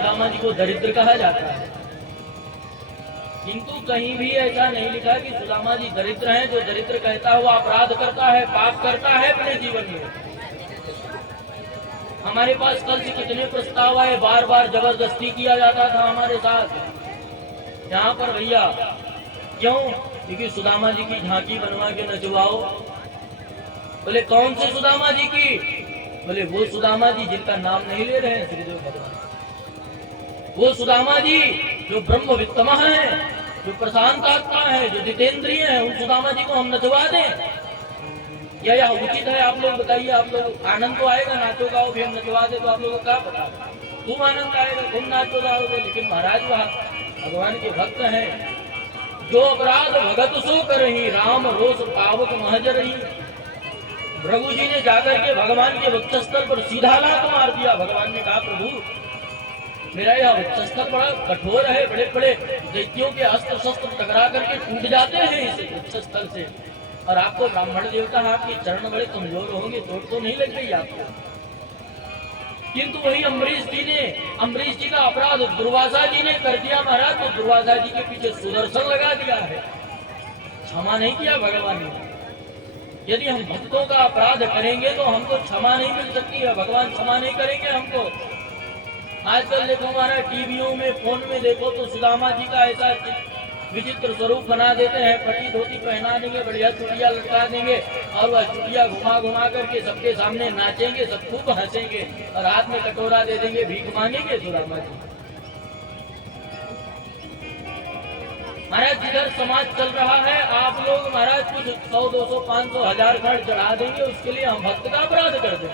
सुदामा जी को दरिद्र कहा जाता है, किंतु कहीं भी ऐसा नहीं लिखा कि सुदामा जी दरिद्र हैं। जो दरिद्र कहता है वो अपराध करता है, पाप करता है अपने जीवन में। हमारे पास कल से कितने प्रस्ताव आए, बार बार जबरदस्ती किया जाता था हमारे साथ यहाँ पर भैया। क्यों? क्योंकि सुदामा जी की झांकी बनवा के नचवाओ। बोले कौन से सुदामा जी की? बोले वो सुदामा जी जिनका नाम नहीं ले रहे हैं श्रीदेव भगवान, वो सुदामा जी जो ब्रह्म वित्तमा है, जो प्रशांत आत्मा है, जो जितेंद्रिय है, उन सुदामा जी को हम नचवा दें? यह उचित है? आप लोग बताइए। आप लोग आनंद तो आएगा, नाचो गाओ भी हम नचवा दे तो आप लोगों को क्या पता, खूब आनंद आएगा, खूब नाचो गाओगे। लेकिन महाराज वह भगवान के भक्त हैं। जो अपराध भगत सो करही, राम रोष पावक महजरही। प्रभु जी ने जाकर के भगवान के वक्षस्थल पर सीधा लात मार दिया। भगवान ने कहा प्रभु मेरा यह वक्षस्थल बड़ा कठोर है, बड़े बड़े दैत्यों के अस्त्र शस्त्र टकरा करके टूट जाते हैं इस वक्षस्थल से, और आपको ब्राह्मण देवता है, आपके चरण बड़े कमजोर होंगे, चोट तो नहीं लग गई आपको। किंतु वही अम्बरीश जी का अपराध दुर्वासा जी ने कर दिया महाराज, तो दुर्वासा जी के पीछे सुदर्शन लगा दिया है, क्षमा नहीं किया भगवान ने। यदि हम भक्तों का अपराध करेंगे तो हमको क्षमा नहीं मिल सकती है, भगवान क्षमा नहीं करेंगे हमको। आजकल देखो हमारा टीवियों में, फोन में देखो तो सुदामा जी का ऐसा विचित्र स्वरूप बना देते हैं, फटी धोती पहना देंगे, बढ़िया चुटिया लटका देंगे, और वह चुटिया घुमा घुमा करके सबके सामने नाचेंगे, सब खूब हंसेंगे, और हाथ में कटोरा दे देंगे, भीख मांगेंगे सुदामा जी। महाराज जिधर समाज चल रहा है, आप लोग महाराज कुछ 100, 200, 500, 1000 खंड चढ़ा देंगे, उसके लिए हम भक्त का अपराध कर दें।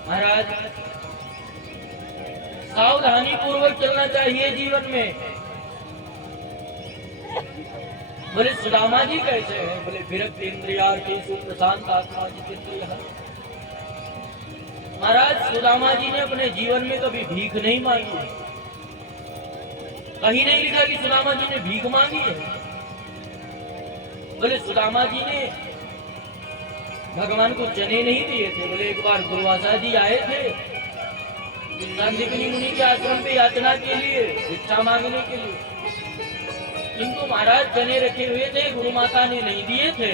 महाराज सावधानी पूर्वक चलना चाहिए जीवन में। बोले सुदामा जी कैसे हैं? बोले विरक्त इंद्रियार्थेषु प्रशांत आत्मा जितेंद्रिय। महाराज सुदामा जी ने अपने जीवन में कभी भीख नहीं मांगी, कहीं नहीं लिखा कि सुदामा जी ने भीख मांगी है। बोले सुदामा जी ने भगवान को चने नहीं दिए थे। बोले एक बार दुर्वासा जी आए थे संदीपनी मुनि के आश्रम पे याचना के लिए, भिक्षा मांगने के लिए, किंतु महाराज चने रखे हुए थे, गुरु माता ने नहीं दिए थे।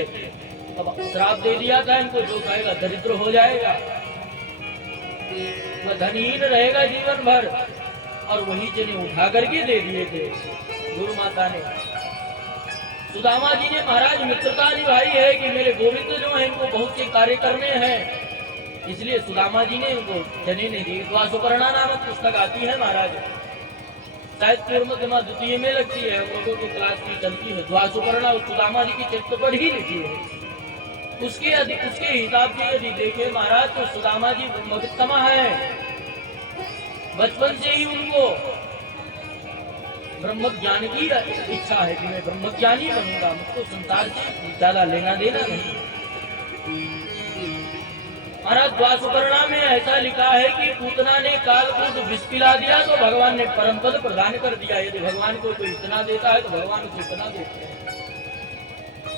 अब श्राप दे दिया था इनको, जो खाएगा दरिद्र हो जाएगा, वह धनहीन रहेगा जीवन भर, और वही चने उठा करके दे दिए थे गुरु माता ने। सुदामा जी ने महाराज मित्रता निभाई है कि मेरे गोविंद जो है इनको बहुत से कार्य करने हैं, इसलिए सुदामा जी ने उनको चने नहीं दी। द्वासुपर्णा नामक पुस्तक आती है महाराज, शायद पूर्व जमा द्वितीय में लगती है, लोगों की क्लास में चलती है। द्वासुपर्णा उस सुदामा जी की चित्र पर ही लिखी है। उसके हिसाब से यदि देखे महाराज तो सुदामा जी ब्रह्मवित्तमा है। बचपन से ही उनको ब्रह्म ज्ञान की इच्छा है कि मैं ब्रह्मज्ञानी बनूंगा, मुझको संसार से ज्यादा लेना देना नहीं। महाराज द्वासुपर्णा में ऐसा लिखा है कि पूतना ने कालकूट विष पिला दिया तो भगवान ने परम पद प्रदान कर दिया। यदि भगवान को कोई इतना देता है तो भगवान को इतना देते हैं।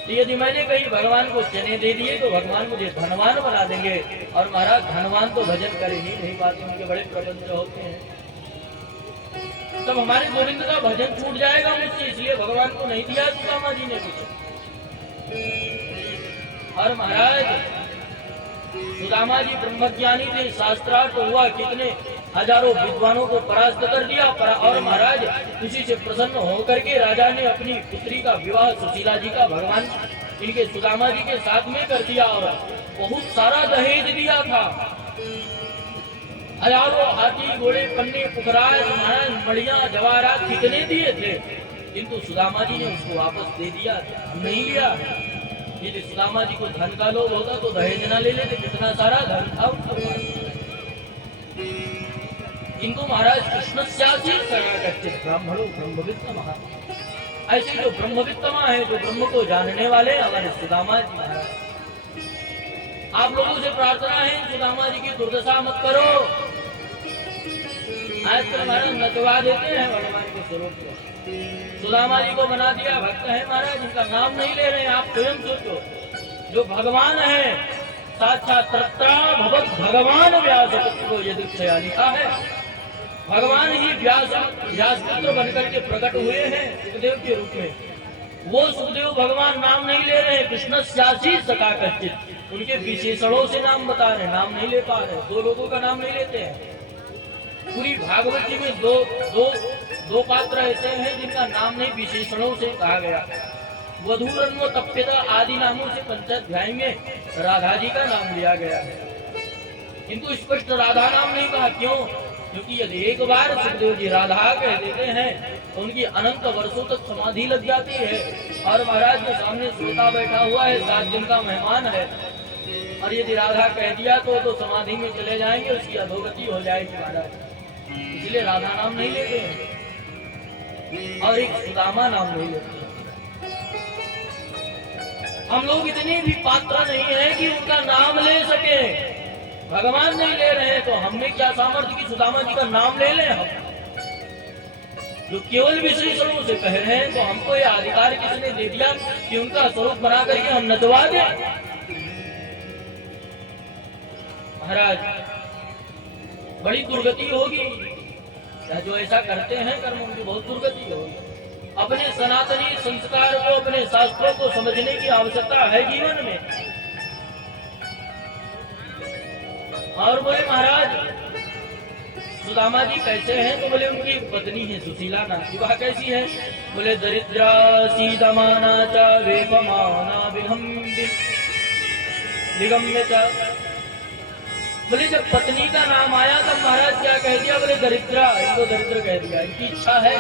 तो यदि मैंने कहीं भगवान को चने दे दिए तो भगवान मुझे धनवान बना देंगे, और महाराज धनवान तो भजन कर ही नहीं पाते, उनके बड़े प्रबंध होते हैं। तब हमारे गोविंद का भजन छूट जाएगा मुझसे, इसलिए भगवान को नहीं दिया सुदामा जी ने कुछ। और महाराज सुदामा जी ब्रह्मज्ञानी थे, शास्त्रार्थ हुआ, कितने हजारों विद्वानों को परास्त कर दिया। और महाराज उसी से प्रसन्न होकर के राजा ने अपनी पुत्री का विवाह सुशीला जी का भगवान इनके सुदामा जी के साथ में कर दिया, और बहुत सारा दहेज दिया था। हजारों हाथी घोड़े पन्ने पुखराज महाराज मड़िया जवाहरात कितने दिए थे, किंतु सुदामा जी ने उसको वापस दे दिया, नहीं लिया। यदि सुदामा जी को धन का लोभ होता तो दहेज न ले लेते, कितना सारा धन था उनके पास। किंतु महाराज कृष्णस्यासी शरणागच्छेत् ब्राह्मणो ब्रह्मवित्तमः। ऐसे जो ब्रह्मवित्तमा है, जो ब्रह्म को जानने वाले हमारे सुदामा जी महाराज। आप लोगों से प्रार्थना है सुदामा जी की दुर्दशा मत करो। आजकल महाराज नचवा देते हैं भगवान के स्वरूप को। सुदामा जी को बना दिया भक्त है महाराज, इनका नाम नहीं ले रहे हैं। आप स्वयं सोचो, जो भगवान है साक्षात तत्रा भगवत भगवान व्यास पुत्रो यदृच्छया लिखा है। भगवान ही व्यास पुत्र बनकर के प्रकट हुए हैं सुखदेव के रूप में। वो सुखदेव भगवान नाम नहीं ले रहे, कृष्ण श्यासी सका कच्चित, उनके विशेषणों से नाम बता रहे, नाम नहीं ले पा रहे। दो लोगों का नाम नहीं लेते हैं। पूरी भागवत जी में दो पात्र ऐसे हैं जिनका नाम नहीं विशेषणों से कहा गया। वधूरन्व तप्यता आदि नामों से पंचाध्याय में राधा जी का नाम लिया गया है, किंतु स्पष्ट राधा नाम नहीं कहा। क्यों? क्योंकि यदि एक बार सुखदेव जी राधा कह देते हैं तो उनकी अनंत वर्षों तक समाधि लग जाती है। और महाराज के सामने श्रोता बैठा हुआ है, 7 दिन का मेहमान है, और यदि राधा कह दिया तो समाधि में चले जाएंगे, उसकी अधोगति हो जाएगी महाराज। इसलिए राधा नाम नहीं लेते हैं और एक सुदामा नाम नहीं लेते। हम लोग इतनी भी पात्र नहीं है कि उनका नाम ले सके। भगवान नहीं ले रहे हैं तो हमने क्या सामर्थ्य कि सुदामा जी का नाम ले लें। हम जो केवल विशेषणों से कह रहे हैं तो हमको यह अधिकार किसने दे दिया कि उनका स्वरूप बना करके हम नचवा दें। महाराज बड़ी दुर्गति होगी, जो ऐसा करते हैं कर्म उनकी बहुत दुर्गति होगी। अपने सनातनी संस्कार को, अपने शास्त्रों को समझने की आवश्यकता है जीवन में। और बोले महाराज सुदामा जी कैसे हैं? तो बोले उनकी पत्नी है सुशीला नाम की। वह कैसी है? बोले दरिद्रा सीदमाना च वेपमाना विगम्य च। बोले जब पत्नी का नाम आया तब महाराज क्या कह दिया? बोले दरिद्रा, इनको दरिद्र कह दिया। इनकी इच्छा है,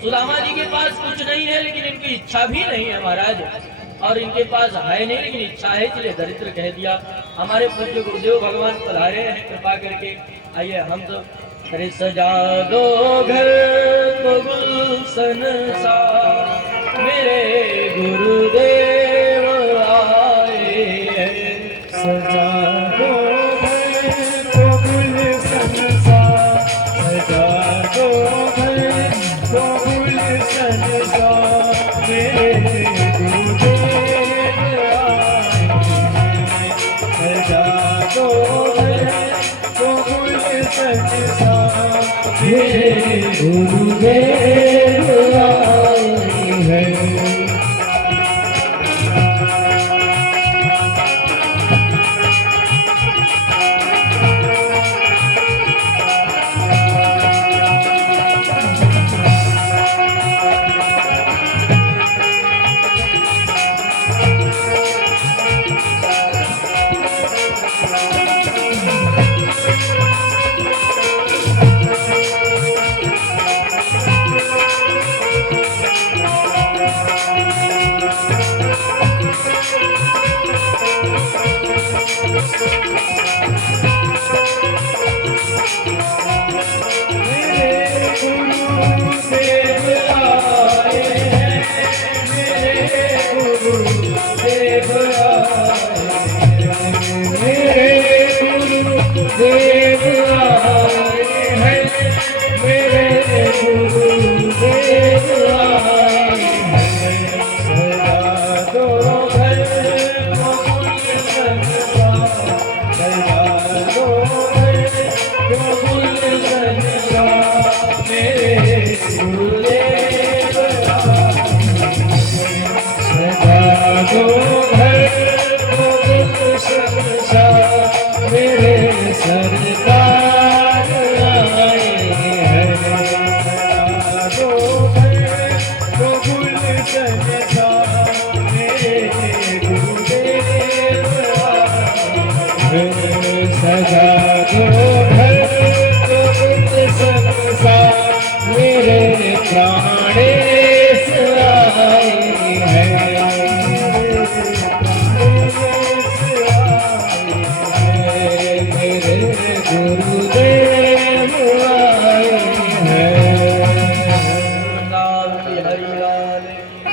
सुदामा जी के पास कुछ नहीं है लेकिन इनकी इच्छा भी नहीं है महाराज, और इनके पास है नहीं लेकिन इच्छा है, इसलिए दरिद्र कह दिया। हमारे पूज्य गुरुदेव भगवान पधारे हैं कृपा करके। आइए हम तो अरे सजा दो घर को गुलशन सा, मेरे गुरुदेव आए हैं। सजा दो घर को गुलशन सा, सजा दो घर को गुलशन सा, मेरे गुरुदेव आए हैं। सजा दो घर को गुलशन सा, मेरे गुरुदेव आए हैं।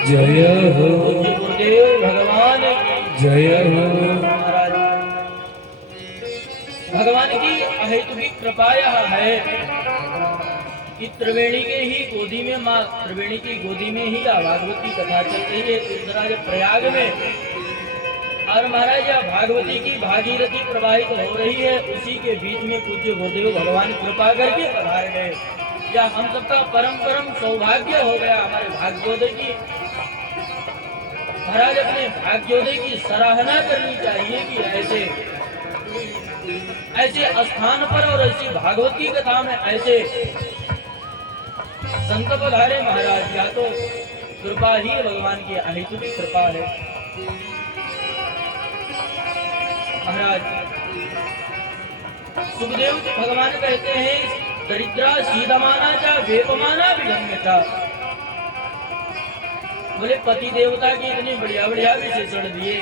जय हो गुरुदेव भगवान जय हो। महाराज भगवान की अहेतुकी कृपा यह है कि त्रिवेणी के ही गोदी में, माँ त्रिवेणी की गोदी में ही भागवत की कथा चल रही है। तीर्थराज प्रयाग में और महाराज यह भागवती की भागीरथी प्रवाहित हो रही है, उसी के बीच में पूज्य गुरुदेव भगवान कृपा करके पधार गए। या हम सबका परम परम सौभाग्य हो गया हमारे भाग्योदय की। महाराज अपने भाग्योदय की सराहना करनी चाहिए कि ऐसे स्थान पर और ऐसी भागवती कथा में ऐसे संत पधारे महाराज। या तो कृपा ही भगवान की अहितुकी कृपा है महाराज। सुखदेव जी भगवान कहते हैं दरिद्रा सीधमाना चा वेपमाना विलम्ब था। बोले पति देवता की इतनी बढ़िया बढ़िया विशेषण दिए,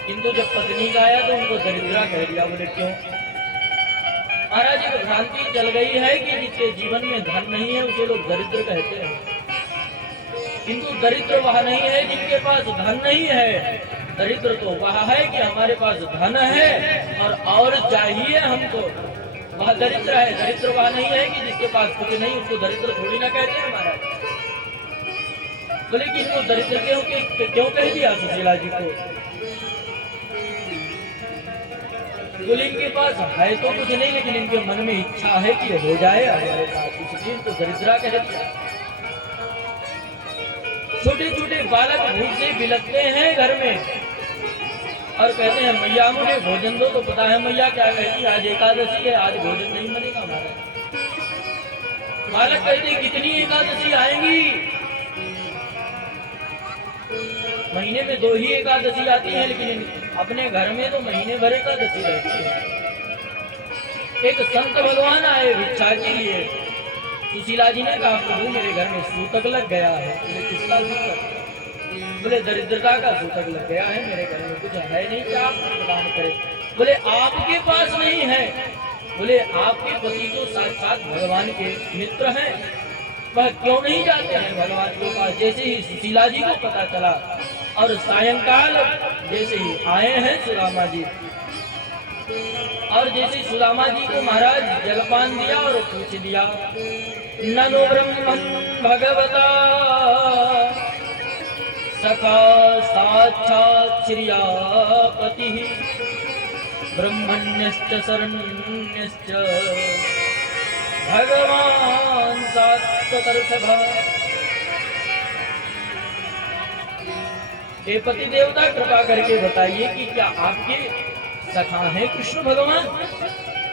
किंतु जब पत्नी का आया तो उनको दरिद्रा कह दिया। बोले क्यों? महाराज एक भ्रांति चल गई है कि जिसके जीवन में धन नहीं है उसे लोग दरिद्र कहते हैं, किंतु दरिद्र वह नहीं है जिनके पास धन नहीं है। दरिद्र तो वह है कि हमारे पास धन है और चाहिए हमको, वह दरिद्र है। दरिद्र वह नहीं है कि जिसके पास कुछ नहीं, उसको दरिद्र थोड़ी ना कहते हैं महाराज। बोले कि इसको दरिद्र क्यों कह दिया सुशीला जी को? बोले इनके पास है तो कुछ नहीं, लेकिन इनके मन में इच्छा है कि हो जाए हमारे साथ, इसलिए इनको दरिद्रा कह दिया। छोटे छोटे बालक भूख से बिलखते हैं घर में और कहते हैं मैया मुझे भोजन दो, तो पता है मैया क्या कहती, आज एकादशी है, आज भोजन नहीं बनेगा हमारा। बालक कहते कितनी एकादशी आएंगी? महीने में 2 ही एकादशी आती है, लेकिन अपने घर में तो महीने भर एकादशी रहती है। एक संत भगवान आए भिक्षा के लिए। सुशीला जी ने कहा प्रभु मेरे घर में सूतक लग गया है। बोले किसका सूतक? बोले दरिद्रता का सूतक लग गया है, मेरे घर में कुछ है नहीं, क्या आप प्रदान करें? बोले आपके पास नहीं है? बोले आपके पति तो साक्षात भगवान के मित्र हैं, वह क्यों नहीं जाते हैं भगवान के पास? जैसे ही सुशीला जी को पता चला और सायंकाल जैसे ही आए हैं सुदामा जी, और जैसे सुदामा जी को महाराज जलपान दिया और पूछ दिया ननु ब्रह्मं भगवता सखा साक्षात् श्रियापतिः ब्रह्मण्यश्च शरण्यश्च भगवान सात्वतर्षभा। हे पति देवता कृपा करके बताइए कि क्या आपके सखा है कृष्ण भगवान?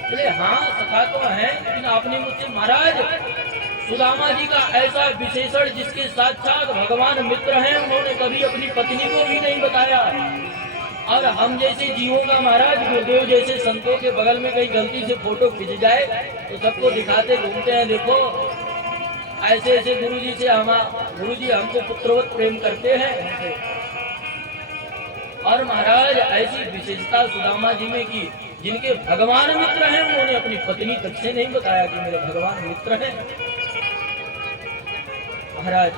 बोले हाँ सखा तो है, लेकिन आपने मुझसे महाराज सुदामा जी का ऐसा विशेषण जिसके साक्षात भगवान मित्र हैं, उन्होंने कभी अपनी पत्नी को भी नहीं बताया। और हम जैसे जीवों का महाराज गुरुदेव जैसे संतों के बगल में कहीं गलती से फोटो खिंच जाए तो सबको दिखाते घूमते हैं, देखो ऐसे ऐसे गुरुजी से गुरुजी हमको पुत्रवत प्रेम करते हैं। और महाराज ऐसी विशेषता सुदामा जी में की, जिनके भगवान मित्र हैं उन्होंने अपनी पत्नी तक से नहीं बताया कि मेरे भगवान मित्र हैं। महाराज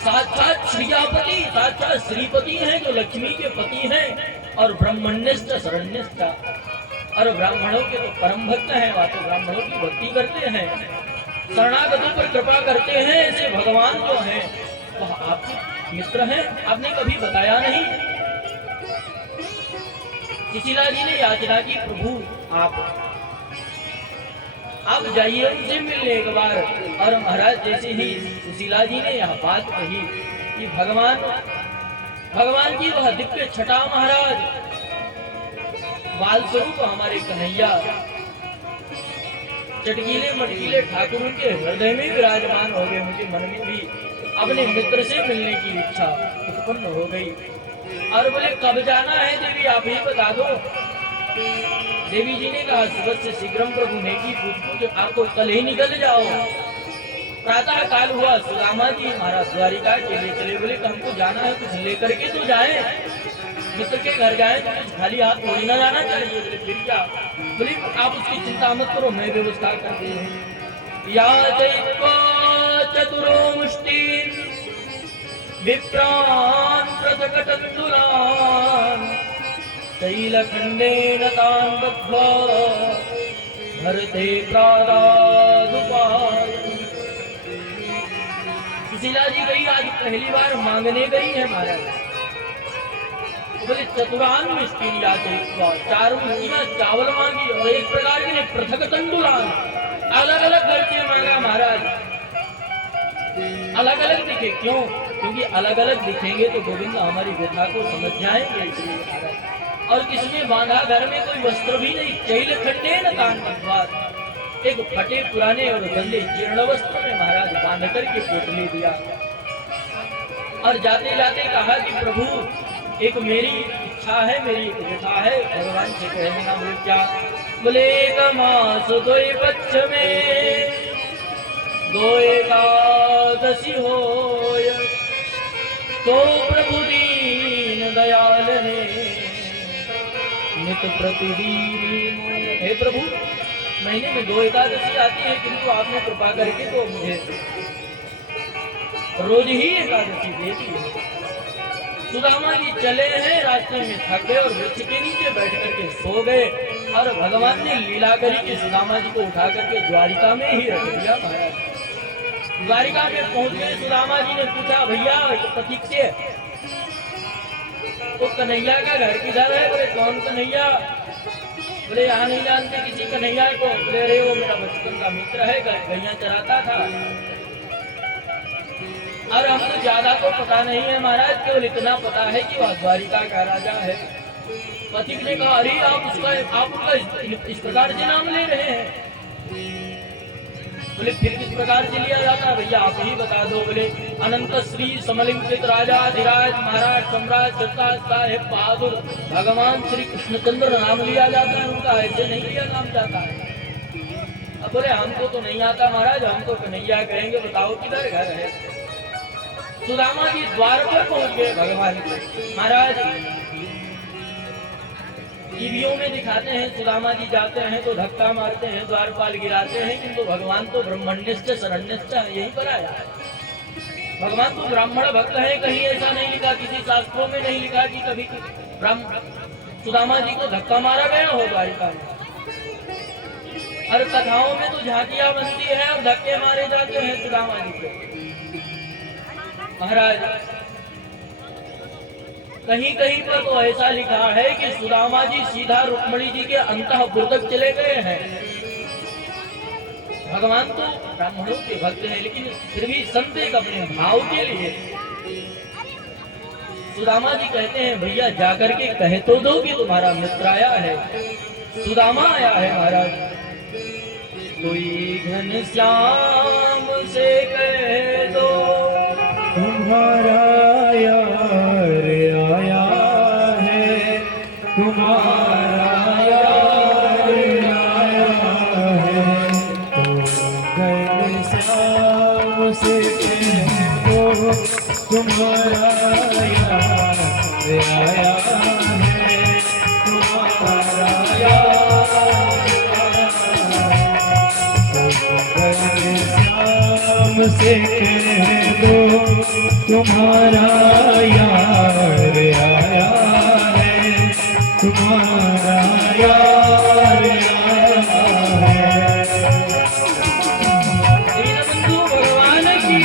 साक्षात श्रीयापति, साक्षात श्रीपति हैं जो लक्ष्मी के पति हैं, और ब्राह्मण्यश्च शरण्यश्च, और ब्राह्मणों के तो परम भक्त हैं, वह तो ब्राह्मणों की भक्ति करते हैं, शरणागतों पर कृपा करते हैं। ऐसे भगवान जो हैं वह आपके मित्र हैं, आपने कभी बताया नहीं। सुशीला जी ने याचना की प्रभु आप जाइए उनसे मिलने एक बार। और महाराज जैसे ही सुशीला जी ने यह बात कही कि भगवान की वह दिव्य छटा महाराज बाल स्वरूप हमारे कन्हैया चटकीले मटकीले ठाकुर के हृदय में विराजमान हो गए। मुझे मन में भी अपने मित्र से मिलने की इच्छा उत्पन्न हो गई। और बोले कब जाना है देवी, आप ही बता दो। देवी जी ने कहा सुबह से शीघ्रम प्रभु ने की पूछ आपको कल ही निकल जाओ। प्रातः काल हुआ, सुदामा जी महाराज द्वारिका के लिए चले। बोले हमको जाना है, कुछ लेकर के तो जाए, मित्र के घर जाए तो कुछ खाली हाथ थोड़ी ना जाना चाहिए। बोले फिर क्या? बोले आप उसकी चिंता मत करो, मैं व्यवस्था करती हूँ। या चतुरो मुष्टि विप्रान् प्रजकटन्दुलान् तैलखण्डेन तान् बद्ध्वा भरते प्रादादुपाय। सुशीला जी गई, आज पहली बार मांगने गई है महाराज। बोले चतुरान में स्त्रिया चारों स्त्रियां चावल मांगी और एक प्रकार के पृथक तंडुलान अलग अलग खर्चे मांगा महाराज। अलग अलग दिखे क्यों? क्योंकि अलग अलग दिखेंगे तो गोविंद हमारी व्यथा को समझ जाएंगे इसलिए। और किसमें बांधा घर में कोई वस्त्र भी नहीं, चैल खट्टे न कान मत एक फटे पुराने और गंदे जीर्ण वस्त्र में महाराज बांध करके पोटली दिया और जाते जाते कहा कि प्रभु एक मेरी इच्छा है, मेरी एक व्यथा है। भगवान से कहने का बोल क्या? बोले एक मास दो पक्ष में दो एकादशी होय तो प्रभु दीन दयाल ने नित प्रतिदिन। हे प्रभु महीने में 2 एकादशी आती है, किंतु आपने कृपा करके तो मुझे रोज ही एकादशी दे दी है। सुदामा जी चले हैं, रास्ते में थक गए और वृक्ष के नीचे बैठ करके सो गए और भगवान ने लीला करी कि सुदामा जी को उठा करके द्वारिका में ही रख दिया महाराज। द्वारिका में पहुंच गए, सुदामा जी ने पूछा भैया प्रतीक से तो कन्हैया का घर किधर है? बोले कौन कन्हैया? बोले यहाँ नहीं जानते किसी कन्हैया को? बोले अरे वो मेरा बचपन का मित्र है, गैया चराता था। और हमको ज्यादा तो पता नहीं है महाराज, केवल इतना पता है कि वह द्वारिका का राजा है। पथिक ने कहा अरे आप उसका इस प्रकार से नाम ले रहे हैं? बोले फिर किस प्रकार से लिया जाता है? भैया आप ही बता दो। बोले अनंत श्री समलिंगित राजा धीराज महाराज सम्राट साहेब बहादुर भगवान श्री कृष्णचंद्र नाम लिया जाता है उनका, ऐसे नहीं लिया नाम जाता है। अब बोले हमको तो नहीं आता महाराज, हमको कन्हैया कहेंगे, बताओ किधर घर है? सुदामा जी द्वार पर पहुंच गए भगवान के। महाराज टीवियों में दिखाते हैं सुदामा जी जाते हैं तो धक्का मारते हैं, द्वारपाल गिराते हैं, किंतु भगवान तो ब्रह्मण्यश्च शरण्यश्च यहीं पर आया है। भगवान तो ब्राह्मण भक्त है, कहीं ऐसा नहीं लिखा, किसी शास्त्रों में नहीं लिखा कि कभी सुदामा जी को धक्का मारा गया हो द्वारिका में। और कथाओं में तो झांकियां बनती है और धक्के मारे जाते हैं सुदामा जी को। महाराज कहीं कहीं पर तो ऐसा लिखा है कि सुदामा जी सीधा रुक्मणी जी के अंतःपुर तक चले गए हैं। भगवान तो ब्राह्मणों के भक्त हैं, लेकिन फिर भी संत एक अपने भाव के लिए सुदामा जी कहते हैं भैया जाकर के कह तो दो कि तुम्हारा मित्र आया है, सुदामा आया है। महाराज कोई घनश्याम से कह दो तुम्हारा यार आया है, तुम्हारा यार आया है, तो घनश्याम से कह दो तुम्हारा यार आया है, तुम्हारा यार घनश्याम से कह दो तुम्हारा यार आया है, तुम्हारा यार आया है। दीनबंधु भगवान की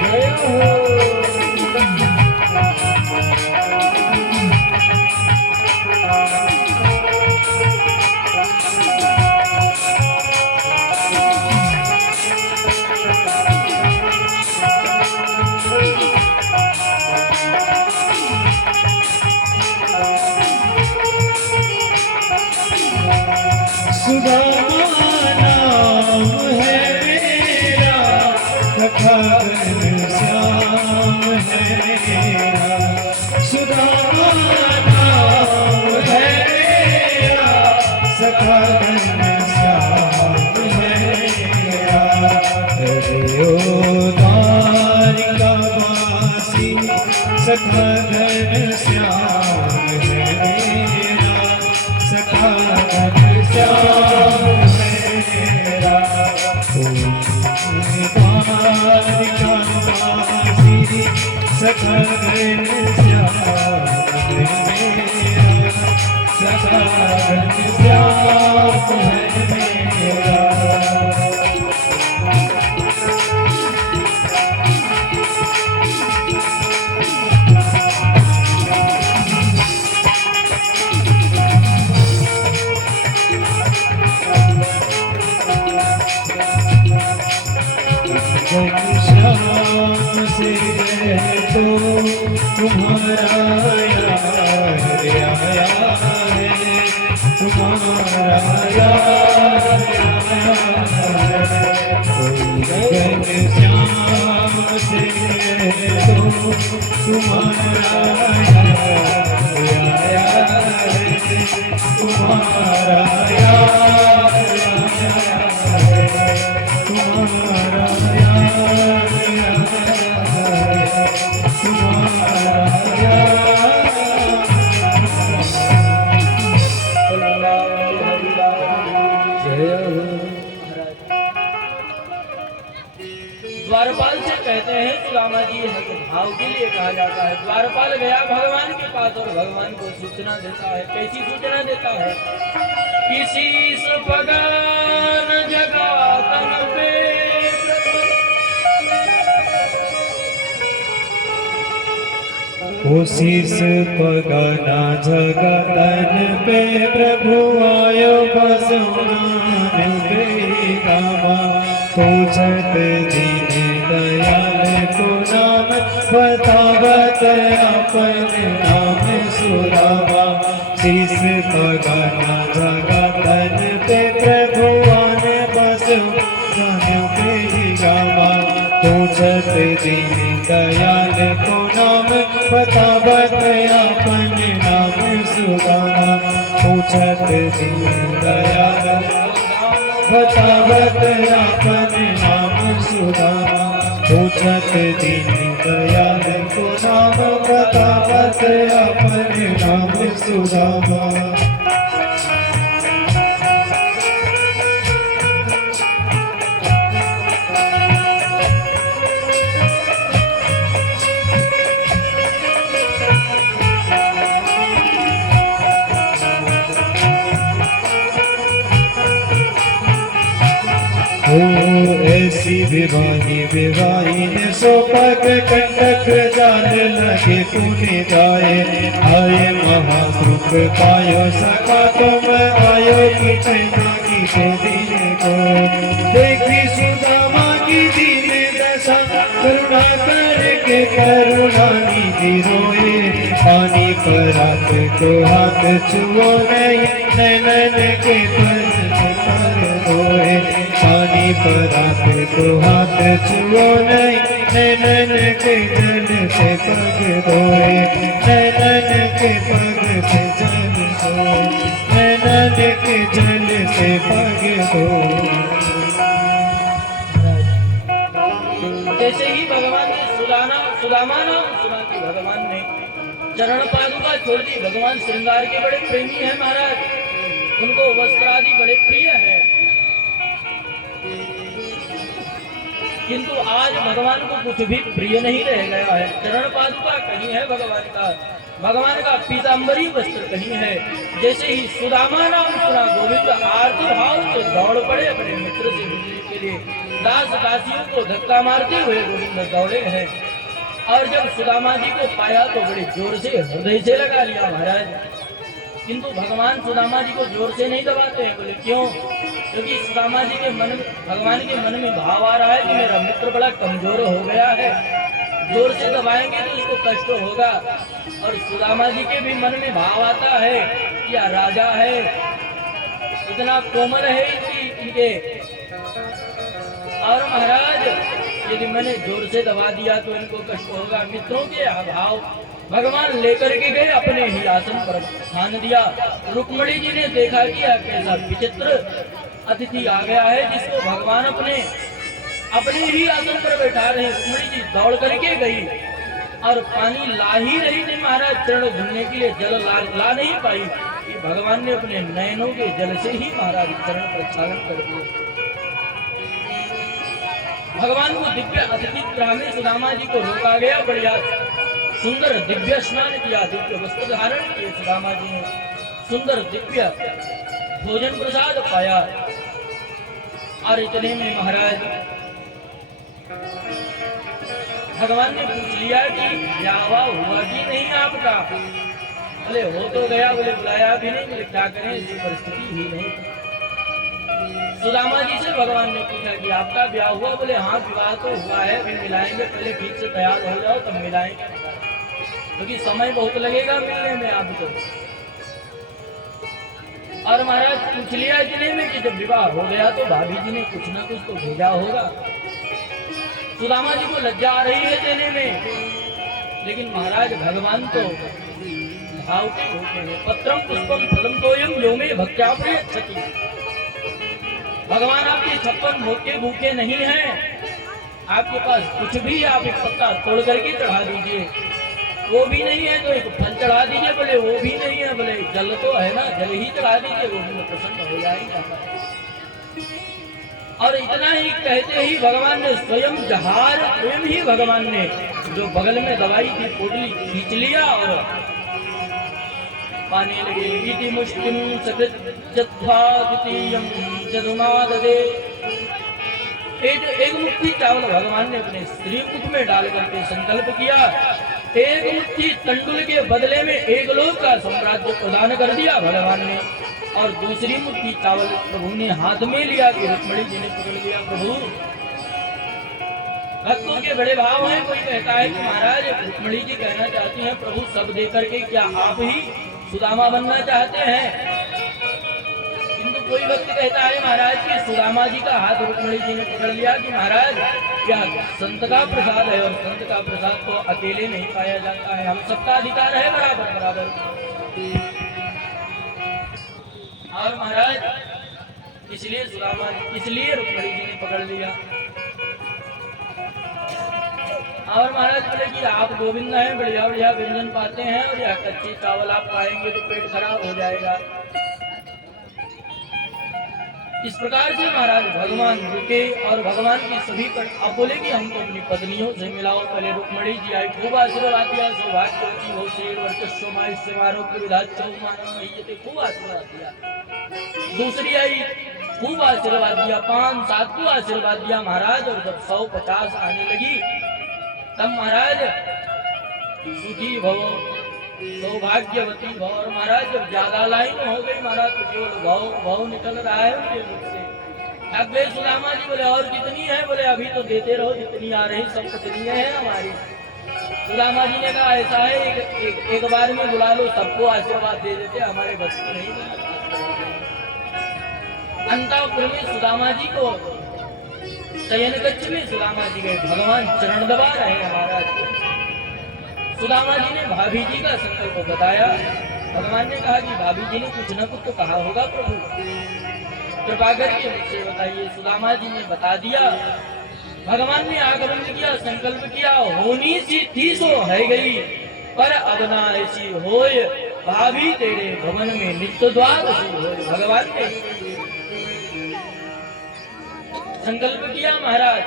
जय हो। सुदामा नाम है मेरा, सखा घनश्याम है मेरा। सुदामा नाम है मेरा, सखा घनश्याम है मेरा। द्वारिका वासी सखा घनश्याम है मेरा, सखा घनश्याम है मेरा। द्वारिका वासी सखा घनश्याम है मेरा, सखा घनश्याम है मेरा। घनश्याम से तो तुम्हारा याद आया है, तुम्हारा याद आया है। घनश्याम से तो तुम्हारा याद आया है, तुम्हारा याद आया है, तुम्हारा याद आया है, तुम्हारा याद। द्वारपाल से कहते हैं सुदामा जी हक भाव के लिए कहा जाता है। द्वारपाल गया भगवान के पास और भगवान को सूचना देता है। कैसी सूचना देता है? किसी सपगान जगा तन पे कोशिश पगाना जगतन पे प्रभु आयो बसमान पे गामा। पूछत दीन दयाल को नाम बतावत अपन नाम सुरामा। शीस पगाना जगतन पे प्रभु आने बसमान पे गामा। पूछत दीन दयाल को नाम बतावत अपन नाम सुदामा। पूछत दीन दयाल बतावत अपन नाम सुदामा। पूछत दीन दयाल को नाम बतावत अपन नाम सुदामा। ऐसी विवाही ने सो पग कंटक जाल लगे पुण्य गाए। आए महादुख पायो सका तुम आयो कि मांगी से दीन को। देखी सुदामा की दीन दशा करुणा करके करुणा निधि रोए। पानी पर हाथ को हाथ छुओ नहीं नैनन के पर रोए। पानी पर हाथ को हाथ छुओ नहीं नैनन के जल से पग धोए। नैनन के पग से जल धोए, नैनन के जल से पग धोए। जैसे ही भगवान ने सुदामा नाम सुना कि भगवान ने चरण पादुका छोड़ दी। भगवान श्रृंगार के बड़े प्रेमी हैं महाराज, उनको वस्त्र आदि बड़े प्रिय हैं। किंतु आज भगवान को कुछ भी प्रिय नहीं रह गया है। चरण पादुका कहीं है भगवान का पीताम्बरी वस्त्र कहीं है। जैसे ही सुदामा नाम सुना गोविंद आरती भाव से दौड़ पड़े अपने मित्र से मिलने के लिए। दास दासियों को धक्का मारते हुए गोविंद दौड़े हैं और जब सुदामा जी को पाया तो बड़े जोर से हृदय से लगा लिया महाराज। किंतु भगवान सुदामा जी को जोर से नहीं दबाते हैं। बोले क्यों? क्योंकि सुदामा जी के मन में, भगवान के मन में भाव आ रहा है कि मेरा मित्र बड़ा कमजोर हो गया है, जोर से दबाएंगे तो उसको कष्ट होगा। और सुदामा जी के भी मन में भाव आता है कि राजा है, इतना कोमल है इनके। और महाराज यदि मैंने जोर से दबा दिया तो इनको कष्ट होगा। मित्रों के भाव भगवान लेकर के गए, अपने ही आसन पर स्थान दिया। रुक्मणी जी ने देखा कि कैसा विचित्र अतिथि आ गया है जिसको भगवान अपने ही आसन पर बैठा रहे। रुक्मणी जी दौड़ करके गई और पानी ला ही रही थी महाराज, चरण धुलने के लिए जल ला नहीं पाई कि भगवान ने अपने नयनों के जल से ही महाराज चरण प्रक्षालन कर दिए। भगवान को दिव्य अतिथि गृह में सुदामा जी को रोका गया। बढ़िया सुंदर दिव्य स्नान किया, दिव्य वस्त्र धारण किए सुदामा जी ने, सुंदर दिव्य भोजन प्रसाद पाया। और इतने में महाराज भगवान ने पूछ लिया कि ब्याह हुआ कि नहीं आपका? बोले हो तो गया। बोले बुलाया भी नहीं। बोले क्या करें, ऐसी परिस्थिति ही नहीं। सुदामा जी से भगवान ने पूछा कि आपका ब्याह हुआ? बोले हाँ विवाह तो हुआ है, अभी मिलाएंगे, पहले ठीक से तैयार हो जाओ तब मिलाएंगे, क्योंकि समय बहुत लगेगा मिलने में आपको। और महाराज पूछ लिया जिले में कि जब विवाह हो गया तो भाभी जी ने कुछ ना कुछ तो भेजा होगा। सुदामा जी को लज्जा आ रही है देने में, लेकिन महाराज भगवान तो भाव के होते हैं। पत्रम पुष्पम फलम तोयम यो में भक्त्या प्रयच्छति। भगवान आपके 56 भोग के भूखे नहीं हैं। आपके पास कुछ भी, आप एक पत्ता तोड़ करके चढ़ा दीजिए, वो भी नहीं है तो एक फल चढ़ा दीजिए, बोले वो भी नहीं है, बोले जल तो है ना, जल ही चढ़ा दीजिए, वो भी प्रसन्न हो जाएगा। और इतना ही कहते ही भगवान ने स्वयं जहार, स्वयं ही भगवान ने जो बगल में दवाई की पोटली खींच लिया और पाने लगे। इति मुष्टिम सकृत्यध्वा द्वितीयं जदुनाददे। एक मुट्ठी चावल भगवान ने अपने श्रीमुख में डाल करके संकल्प किया, एक मुट्ठी तंडुल के बदले में एक लोक का साम्राज्य प्रदान कर दिया भगवान ने। और दूसरी मुट्ठी चावल प्रभु ने हाथ में लिया कि रुक्मिणी जी ने पकड़ लिया। प्रभु भक्तों के बड़े भाव हैं। कोई कहता है कि महाराज रुक्मिणी जी कहना चाहती हैं प्रभु सब दे करके क्या आप ही सुदामा बनना चाहते हैं? किंतु कोई भक्त कहता है महाराज कि सुदामा जी का हाथ रुक्मिणी जी ने पकड़ लिया कि महाराज क्या संत का प्रसाद है, और संत का प्रसाद तो अकेले नहीं पाया जाता है, हम सबका अधिकार है बराबर बराबर। और महाराज इसलिए सुदामा जी, इसलिए रुक्मिणी जी ने पकड़ लिया। और महाराज बोले कि आप गोविंद हैं, बढ़िया बढ़िया व्यंजन पाते हैं, और यह कच्चे चावल आप खाएंगे तो पेट खराब हो जाएगा। इस प्रकार से महाराज भगवान रुके और भगवान की सभी अब बोले कि हमको अपनी पत्नियों से मिलाओ। पहले रुक्मिणी जी आई, खूब आशीर्वाद दिया, सौभाग्यवती हो, शेर वर्चस्व मायुष्य आरोग्य विधाच्य मानव महीयते, खूब आशीर्वाद दिया। दूसरी आई, खूब आशीर्वाद दिया, 5-7 को आशीर्वाद दिया महाराज। और जब 150 आने लगी तब महाराज सुखी भव, सौभाग्यवती भव। और महाराज जब ज्यादा लाइन हो गई महाराज तो केवल भव भव निकल रहा है उनके मुख से। अब वे सुदामा जी बोले और कितनी है? बोले अभी तो देते रहो, जितनी आ रही सब कितनी है हमारी। सुदामा जी ने कहा ऐसा है एक बार में बुला लो, सबको आशीर्वाद दे देते, हमारे बस में नहीं बना। अंतःपुर में सुदामा जी को शयन कक्ष में सुदामा जी गए, भगवान चरण दबा रहे महाराज को। सुदामा जी ने भाभी जी का संकल्प बताया। भगवान ने कहा कि भाभी जी ने कुछ न कुछ तो कहा होगा प्रभु, कृपा करके मुझसे बताइए। सुदामा जी ने बता दिया। भगवान ने आगमन किया, संकल्प किया, होनी सी थी सो है गई, पर अब ना ऐसी होय, भाभी तेरे भवन में नित्य द्वार होय। भगवान ने संकल्प किया महाराज।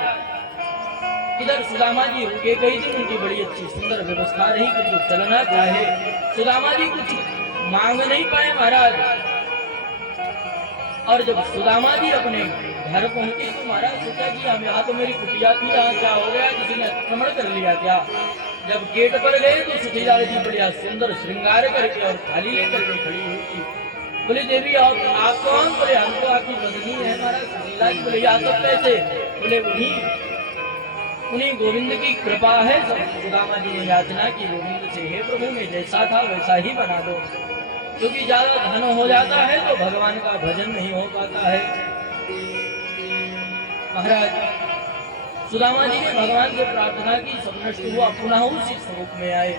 इधर सुदामा जी रुके, कई दिन उनकी बड़ी अच्छी सुंदर व्यवस्था रही, किंतु चलना चाहे सुदामा जी कुछ मांग नहीं पाए महाराज। और जब सुदामा जी अपने घर पहुंचे तो महाराज सोचा कि हम यहाँ तो मेरी कुटिया थी, यहाँ क्या हो गया, किसी ने आक्रमण कर लिया क्या? जब गेट पर गए तो सुखीलाल जी बढ़िया सुंदर श्रृंगार करके और थाली लेकर के खड़ी हुई थी। बोले देवी आप कौन? बोले हम तो आपकी बदनी है महाराज। सुशीला जी बोले या तो कैसे? बोले उन्हीं गोविंद की कृपा है। सुदामा जी ने याचना की गोविंद से, हे प्रभु मैं जैसा था वैसा ही बना दो, क्योंकि ज्यादा धन हो जाता है तो भगवान का भजन नहीं हो पाता है। महाराज सुदामा जी ने भगवान से प्रार्थना की, सब नष्ट हुआ, पुनः उसी स्वरूप में आए।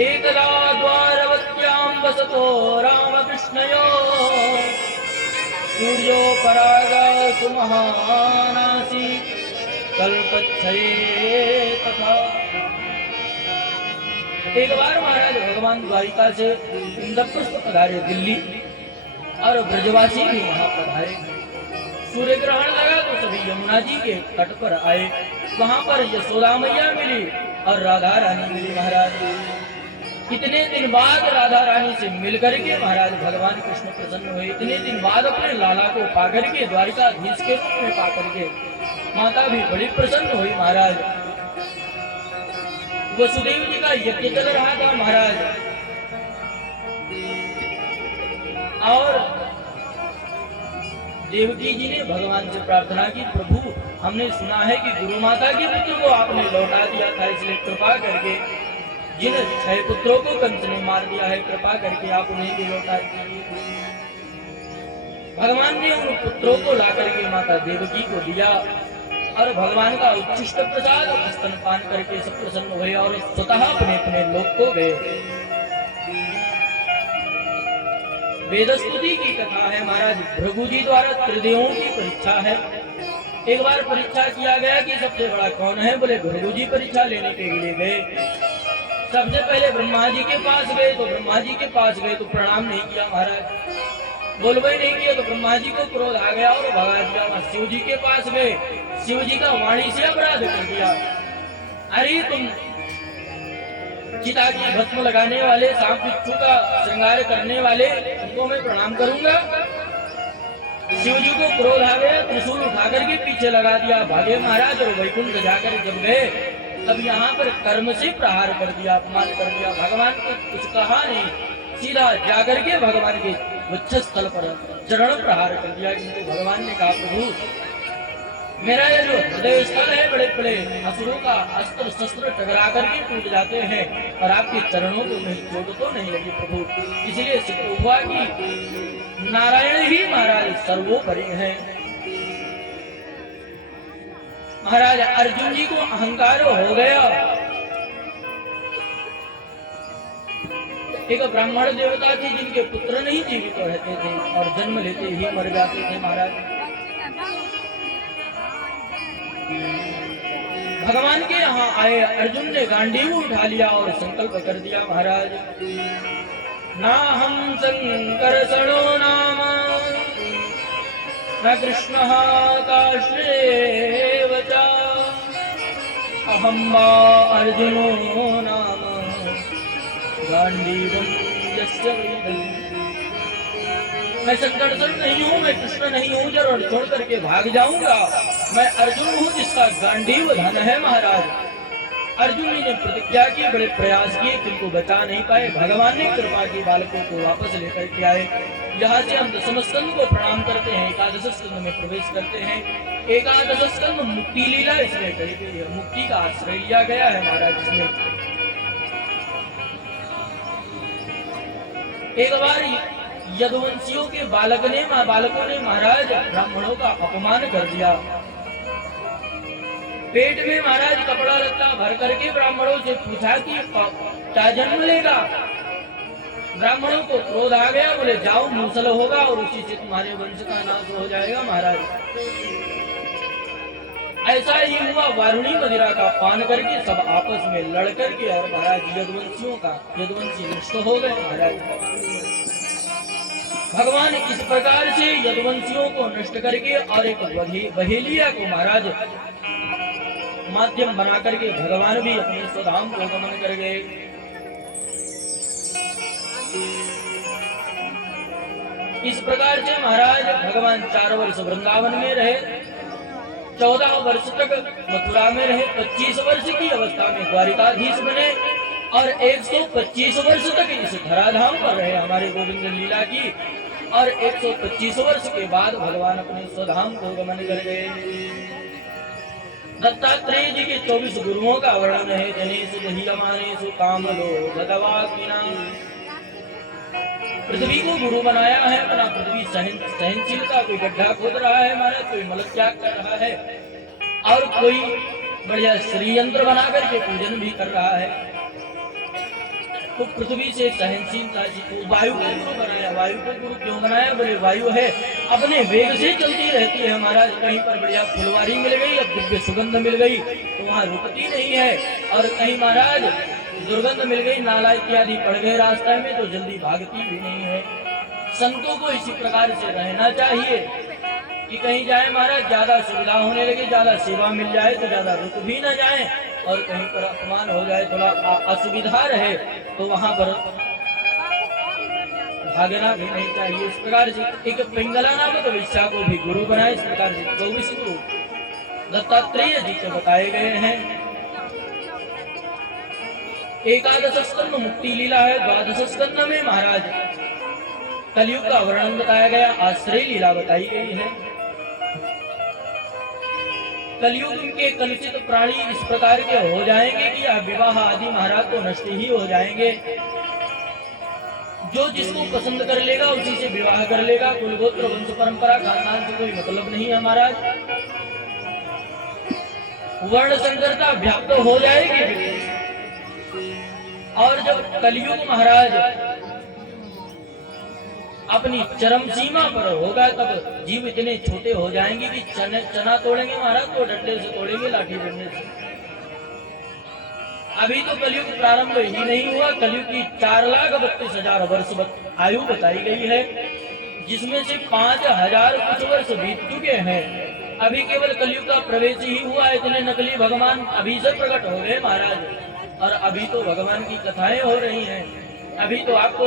एकदा द्वारवत्यां वसतो राम कृष्णयो, सूर्यो परागा सुमहानासी कल्पच्छये तथा। एक बार महाराज भगवान द्वारिका से इंद्रप्रस्थ पधारे दिल्ली, और ब्रजवासी भी वहां पधारे। सूर्य ग्रहण लगा तो सभी यमुना जी के तट पर आए। वहां पर यशोदा मैया मिली और राधा रानी मिली महाराज। इतने दिन बाद राधा रानी से मिलकर के महाराज भगवान कृष्ण प्रसन्न हुए। इतने दिन बाद अपने लाला को पाकर के, द्वारिकाधीश के रूप में पाकर के माता भी बड़ी प्रसन्न हुई महाराज। वसुदेव जी का यज्ञ चल रहा था महाराज, और देवकी जी ने भगवान से प्रार्थना की, प्रभु हमने सुना है कि गुरु माता के पुत्र को आपने लौटा दिया था, इसलिए कृपा करके जिन 6 पुत्रों को कंस ने मार दिया है, कृपा करके आप उन्हें भी लौटा दीजिए। भगवान ने उन पुत्रों को ला करके माता देवकी को दिया और भगवान का उच्छिष्ट प्रसाद स्तनपान करके सब प्रसन्न हुए और स्वतः अपने अपने लोक को गए। वेदस्तुति की कथा है महाराज, भृगु जी द्वारा त्रिदेवों की परीक्षा है। एक बार परीक्षा किया गया कि सबसे बड़ा कौन है, बोले भृगु जी परीक्षा लेने के लिए गए। सबसे पहले ब्रह्मा जी के पास गए, तो ब्रह्मा जी के पास गए तो प्रणाम नहीं किया महाराज, बोलबे नहीं किया तो ब्रह्मा जी को क्रोध आ गया और भगा दिया। शिव जी के पास गए, शिव जी का वाणी से अपराध कर दिया, अरे तुम चिता की भस्म लगाने वाले, सांप बिच्छू का श्रृंगार करने वाले, उनको मैं प्रणाम करूंगा। शिव जी को क्रोध आ गया, त्रिशूल उठाकर के पीछे लगा दिया, भागे महाराज और वैकुंठ जाकर जब गए तब यहाँ पर कर्म से प्रहार कर दिया, अपमान कर दिया। भगवान को कुछ कहा नहीं, सीधा जाकर के भगवान के वक्षस्थल पर चरण प्रहार कर दिया। किंतु भगवान ने कहा, प्रभु मेरा ये जो हृदय स्थल है, बड़े बड़े असुरों का अस्त्र शस्त्र टकरा करके टूट जाते हैं और आपके चरणों को कहीं चोट तो नहीं लगी प्रभु। इसलिए सिद्ध हुआ कि नारायण ही महाराज सर्वोपरि है। महाराज अर्जुन जी को अहंकार हो गया। एक ब्राह्मण देवता थे जिनके पुत्र नहीं जीवित रहते थे और जन्म लेते ही मर जाते थे महाराज। भगवान के यहाँ आए, अर्जुन ने गांडीव उठा लिया और संकल्प कर दिया, महाराज ना हम शंकर सणो नाम न कृष्ण काश्रेव च अहं वा अर्जुनो नाम गांडीवं यस्य वैदम्। मैं शंकरसर नहीं हूँ, मैं कृष्ण नहीं हूँ जो रण छोड़ करके भाग जाऊंगा, मैं अर्जुन हूँ जिसका गांडीव धन है महाराज। अर्जुन जी ने प्रतिज्ञा की, बड़े प्रयास किए किंतु बचा नहीं पाए। भगवान ने कृपा की, बालकों को वापस लेकर के आए। यहाँ से हम दशम स्कंद को प्रणाम करते हैं, एकादश स्कंद में प्रवेश करते हैं। एकादश स्कंद मुक्ति लीला इसमें कही गई है, मुक्ति का आश्रय लिया गया है महाराज इसमें। एक बार यदुवंशियों के बालकों ने महाराज ब्राह्मणों का अपमान कर दिया। पेट में महाराज कपड़ा लत्ता भर करके ब्राह्मणों से पूछा कि क्या जन्म लेगा। ब्राह्मणों को क्रोध आ गया, बोले जाओ मूसल होगा और उसी से तुम्हारे वंश का नाश हो जाएगा महाराज। ऐसा ही हुआ, वारुणी मदिरा का पान करके सब आपस में लड़ करके और महाराज यदुवंशी नष्ट हो गए महाराज। भगवान इस प्रकार से यदुवंशियों को नष्ट करके और एक बहेलिया को महाराज माध्यम बना करके भगवान भी अपने स्वधाम को गमन कर गए। इस प्रकार से महाराज भगवान 4 वर्ष वृंदावन में रहे, 14 वर्ष तक मथुरा में रहे, 25 वर्ष की अवस्था में द्वारिकाधीश बने और 125 वर्ष तक इस धराधाम पर रहे हमारे गोविंद लीला की। और 125 वर्ष के बाद भगवान अपने स्वधाम को गमन कर गए। दत्तात्रेय जी के 24 गुरुओं का वर्णन है। जनेषु बहिलमानेषु कामलोभदवाकिनां। पृथ्वी को गुरु बनाया है, अपना पृथ्वी सहनशीलता, कोई गड्ढा खोद रहा है हमारा, कोई मलत्याग कर रहा है और कोई बढ़िया श्रीयंत्र बना करके पूजन भी कर रहा है। तो पृथ्वी से सहनशीलता जी को वायु को गुरु बनाया। वायु को गुरु क्यों बनाया, बोले वायु है अपने वेग से चलती रहती है महाराज। कहीं पर बढ़िया फुलवारी मिल गई, अब दिव्य सुगंध मिल गई तो वहाँ रुकती नहीं है, और कहीं महाराज दुर्गंध मिल गई, नाला इत्यादि पड़ गए रास्ते में तो जल्दी भागती भी नहीं है। संतों को इसी प्रकार से रहना चाहिए कि कहीं जाए महाराज ज्यादा सुविधा होने लगे, ज्यादा सेवा मिल जाए तो ज्यादा रुक भी न जाए, और कहीं पर अपमान हो जाए, थोड़ा असुविधा रहे तो वहां पर भागना भी नहीं चाहिए। इस प्रकार से एक पिंगला नामक वैश्या को भी गुरु बनाए। इस प्रकार से 24 गुरु दत्तात्रेय जी के बताए गए हैं। एकादश स्कंद मुक्ति लीला है। 12 स्कंद में महाराज कलयुग का वर्णन बताया गया, आश्रय लीला बताई गई है। कलयुग के कलुषित प्राणी इस प्रकार के हो जाएंगे कि अब विवाह आदि महाराज तो नष्ट ही हो जाएंगे। जो जिसको पसंद कर लेगा उसी से विवाह कर लेगा। कुल गोत्र वंश परंपरा खानदान से कोई मतलब नहीं है महाराज। वर्ण संकरता व्याप्त हो जाएगी। और जब कलयुग महाराज अपनी चरम सीमा पर होगा तब जीव इतने छोटे हो जाएंगे कि चना तोड़ेंगे महाराज तो डंडे से तोड़ेंगे, लाठी डंडे से। अभी तो कलयुग प्रारंभ ही नहीं हुआ। कलयुग की 4,32,000 वर्ष आयु बताई गई है, जिसमें से 5,000 कुछ वर्ष बीत चुके हैं। अभी केवल कलयुग का प्रवेश ही हुआ। इतने नकली भगवान अभी से प्रकट हो गए महाराज। और अभी तो भगवान की कथाएं हो रही हैं। अभी तो आपको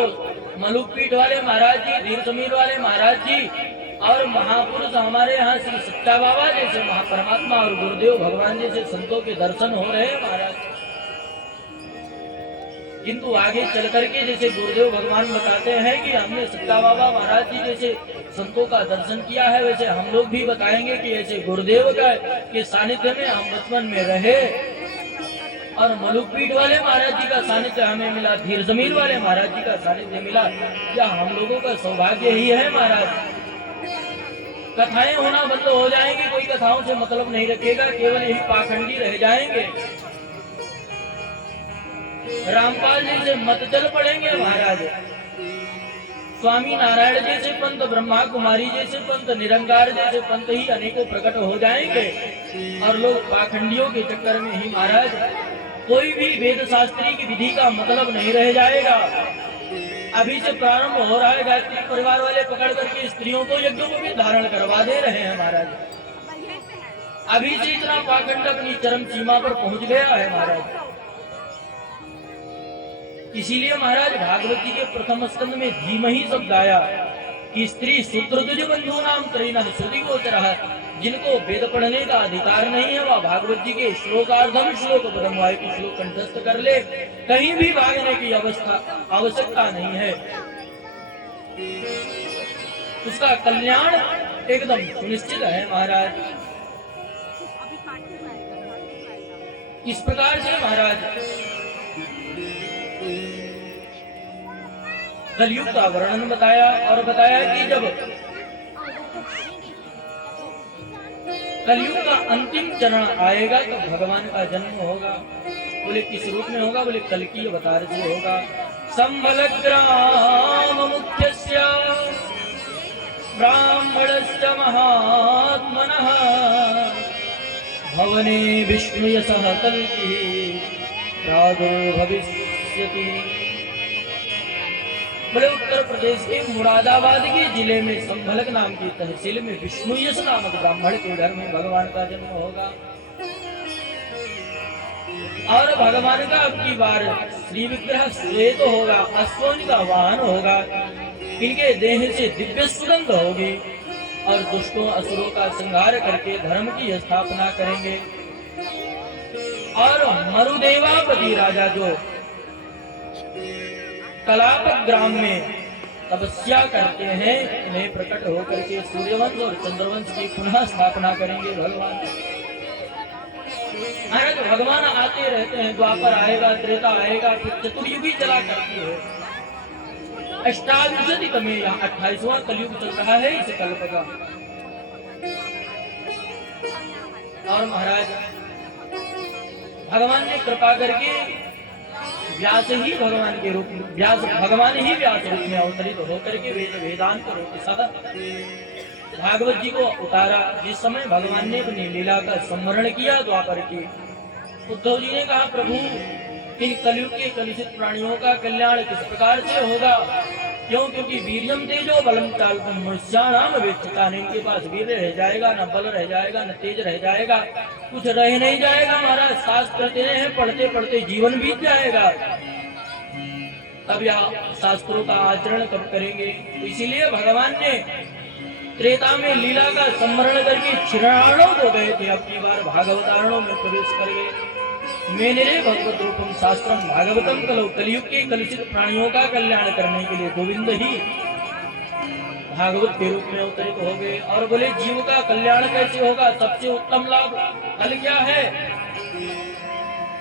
मलुकपीठ वाले महाराज जी, धीर समीर वाले महाराज जी और महापुरुष हमारे यहाँ श्री सच्चा बाबा जैसे महापरमात्मा और गुरुदेव भगवान जैसे संतों के दर्शन हो रहे हैं महाराज। किंतु आगे चल करके जैसे गुरुदेव भगवान बताते हैं कि हमने सच्चा बाबा महाराज जी जैसे संतों का दर्शन किया है, वैसे हम लोग भी बताएंगे कि ऐसे गुरुदेव का के सानिध्य में हम बचपन में रहे और मलुकपीठ वाले महाराज जी का सानिध्य हमें मिला, धीर जमीर वाले महाराज जी का सानिध्य मिला। या हम लोगों का सौभाग्य ही है महाराज। कथाएं होना बंद हो जाएंगी, कोई कथाओं से मतलब नहीं रखेगा, केवल यही पाखंडी रह जाएंगे। रामपाल जी से मत चल पड़ेंगे महाराज। स्वामी नारायण जैसे पंत, ब्रह्मा कुमारी जैसे पंत, निरंकार जैसे पंत ही अनेकों प्रकट हो जाएंगे और लोग पाखंडियों के चक्कर में ही महाराज कोई भी वेद शास्त्री की विधि का मतलब नहीं रह जाएगा। अभी से प्रारंभ हो रहा है। गायत्री परिवार वाले पकड़ करके स्त्रियों को यज्ञों को भी धारण करवा दे रहे हैं महाराज। अभी से इतना पाखंड अपनी चरम सीमा पर पहुंच गया है महाराज। इसीलिए महाराज भागवत जी के प्रथम स्कंद में धीमहि शब्द आया कि स्त्री सूत्र तुझ बंधु नाम त्रिनः श्रुति गोचरः। जिनको वेद पढ़ने का अधिकार नहीं है वह भागवत जी के श्लोकार्धम श्लोक पदमवाय को श्लोक कंठस्थ कर ले, कहीं भी भागने की आवश्यकता नहीं है। उसका कल्याण एकदम सुनिश्चित है महाराज। इस प्रकार से महाराज कलयुग का वर्णन बताया और बताया कि जब कलयुग का अंतिम चरण आएगा तो भगवान का जन्म होगा। बोले किस रूप में होगा? बोले कल्की अवतार से होगा। संबलग्राम मुख्यस्य ब्राह्मणस्य महात्मनः भवने विष्णुयसः कल्की प्रादुर्भविष्यति। बोले उत्तर प्रदेश के मुरादाबाद के जिले में संभलक नाम की तहसील में विष्णुयस नामक ब्राह्मण के घर में भगवान का जन्म होगा। और भगवान का अब की बार श्री विग्रह श्वेत होगा, अश्वनी का वाहन होगा। इनके देह से दिव्य सुगंध होगी और दुष्टों असुरों का संहार करके धर्म की स्थापना करेंगे। और मरुदेवापति राजा जो कलाप ग्राम में तपस्या करते हैं, उन्हें प्रकट होकर के सूर्यवंश और चंद्रवंश की पुनः स्थापना करेंगे भगवान। महाराज भगवान आते रहते हैं, द्वापर आएगा, त्रेता आएगा, फिर चतुर्युगी चला करती है। अष्टादशतमे या 28वां कलयुग चल रहा है इस कल्प का। और महाराज भगवान ने कृपा करके व्यास ही भगवान के रूप में भगवान ही व्यास रूप में अवतरित होकर के वेदांत रूप सदा भागवत जी को उतारा। जिस समय भगवान ने अपनी लीला का स्मरण किया द्वापर की, उद्धव जी ने कहा प्रभु इन कलयुग के कलुषित प्राणियों का कल्याण किस प्रकार से होगा? क्यों? क्योंकि वीर्यम तेजो बलम चाल्पम मनुष्याणाम वेक्षता। इनके पास वीर रह जाएगा, न बल रह जाएगा, न तेज रह जाएगा, कुछ रह नहीं जाएगा महाराज। शास्त्र कहते हैं पढ़ते पढ़ते जीवन बीत जाएगा, तब यह शास्त्रों का आचरण कब करेंगे? इसीलिए भगवान ने त्रेता में लीला का स्मरण करके छिराणों को गए थे, अब की बार भागवतारणों में प्रवेश कर गए। मेने भगवत रूपम शास्त्रम भागवतम कलो। कलयुग के कलुषित प्राणियों का कल्याण करने के लिए गोविंद ही भागवत के रूप में अवतरित हो गए और बोले जीव का कल्याण कैसे होगा, सबसे उत्तम लाभ फल क्या है?